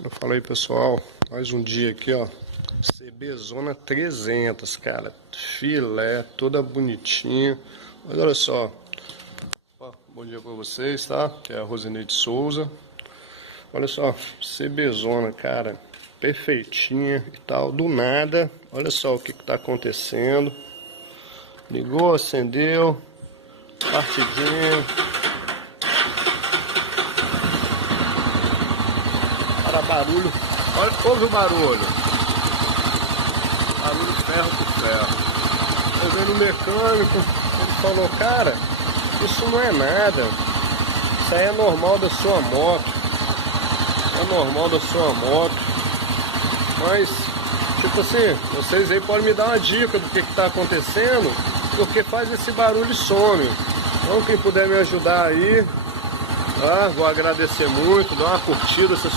Eu falei, pessoal, mais um dia aqui, ó. CB Zona 300, cara. Filé, toda bonitinha. Mas olha só. Ó, bom dia pra vocês, tá? Que é a Rosineide Souza. Olha só, CB Zona, cara. Perfeitinha e tal. Do nada, olha só o que tá acontecendo. Ligou, acendeu. Partidinha. Para barulho. Olha, ouve o barulho. Barulho ferro por ferro. Eu veio no mecânico, ele falou, cara, isso não é nada. Isso aí é normal da sua moto. É normal da sua moto. Mas, tipo assim, vocês aí podem me dar uma dica do que tá acontecendo, porque faz esse barulho e some. Então quem puder me ajudar aí, tá? Vou agradecer muito, dá uma curtida, se